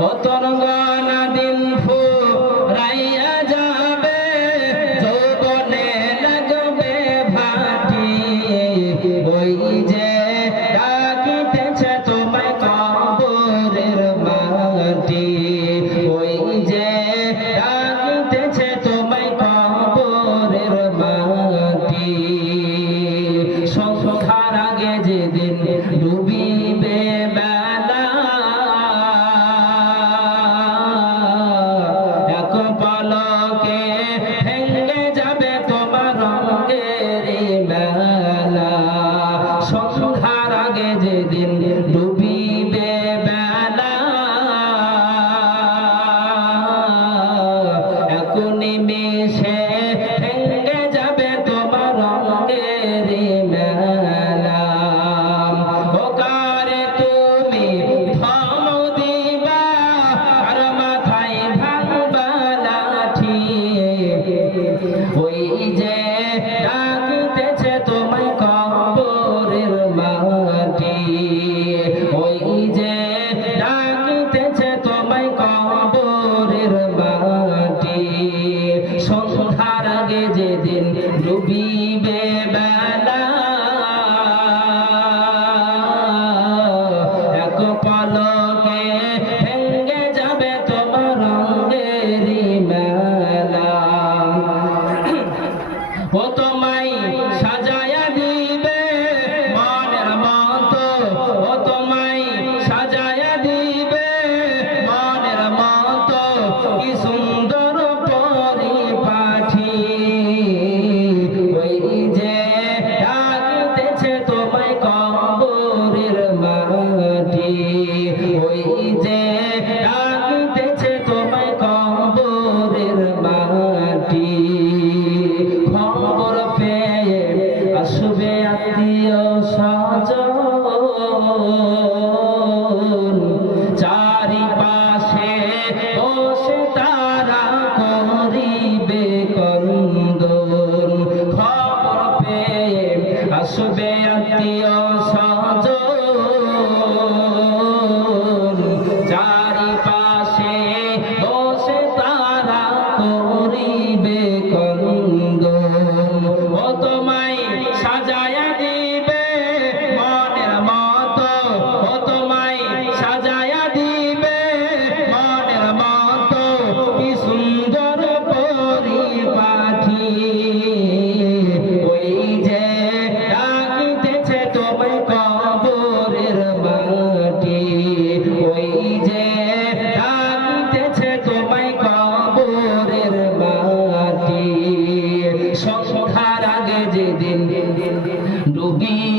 কতর দিন ফুরাইয়া লাগবে ভাটি। ওই যে তোমায় কবরের মাটি। ওই যে ডাকিতেছে তোমায় কবরের মাটি। সংসার আগে যেদিন ডুবি Bota আসবে আত্মীয় সাজন be